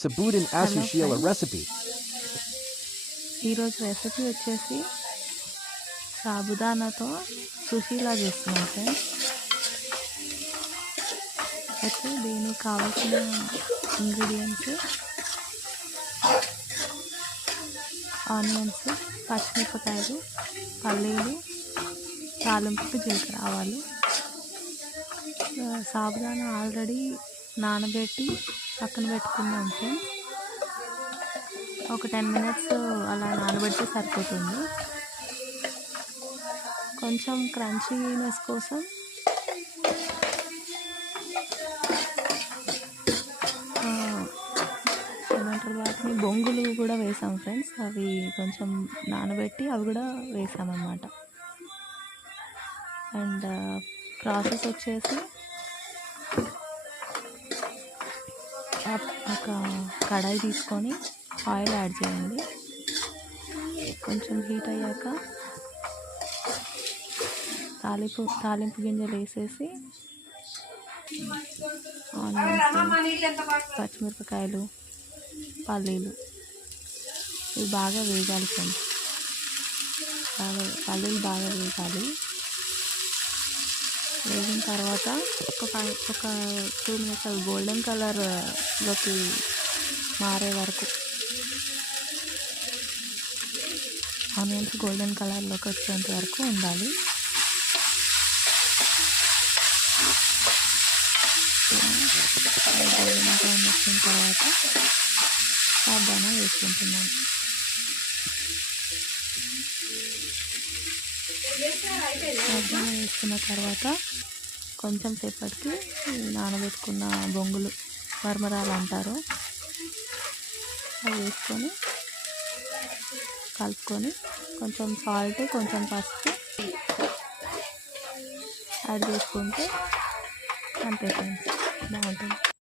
Sabudin hello Asushiela friends, recipe. ఈరోజు recipe వచ్చేసి సాబుదానాతో సుషీలా చేస్తున్నాం ఫ్రెండ్స్. అయితే దీనికి కావాల్సిన ఇంగ్రీడియంట్స్ ఆనియన్స్, పచ్చిమిరపకాయలు, పల్లీలు, తాలింపుకి జీలకర్ర, ఆవాలు. సాబుదానా ఆల్రెడీ నానబెట్టి పక్కన పెట్టుకున్నాం ఫ్రెండ్స్. ఒక 10 మినిట్స్ అలా నానబెడితే సరిపోతుంది. కొంచెం క్రంచీనెస్ కోసం ఏమంటారు వాటిని, బొంగులు కూడా వేసాం ఫ్రెండ్స్. అవి కొంచెం నానబెట్టి అవి కూడా వేసామన్నమాట. అండ్ ప్రాసెస్ వచ్చేసి ఒక కడాయి తీసుకొని ఆయిల్ యాడ్ చేయండి. కొంచెం హీట్ అయ్యాక తాలింపు గింజలు వేసేసి ఆనియన్స్, పచ్చిమిరపకాయలు, పల్లీలు ఇవి బాగా వేగాలి ఫ్రెండ్స్. పల్లీలు బాగా వేగాలి. వేగిన తర్వాత ఒక 2 మినిట్స్ అవి గోల్డెన్ కలర్లోకి మారే వరకు, ఆనియన్స్ గోల్డెన్ కలర్లోకి వచ్చేంత వరకు ఉండాలి. గోల్డెన్ కలర్ వచ్చిన తర్వాత సాబుదానా వేసుకుంటున్నాను. సాబుదానా వేసుకున్న తర్వాత కొంచెం సేపటికి నానబెట్టుకున్న బొంగులు, మరమరాలు అంటారు, అవి వేసుకొని కలుపుకొని కొంచెం సాల్ట్, కొంచెం పసుపు యాడ్ చేసుకుంటే అంతే ఫ్రెండ్స్, బాగుంటుంది.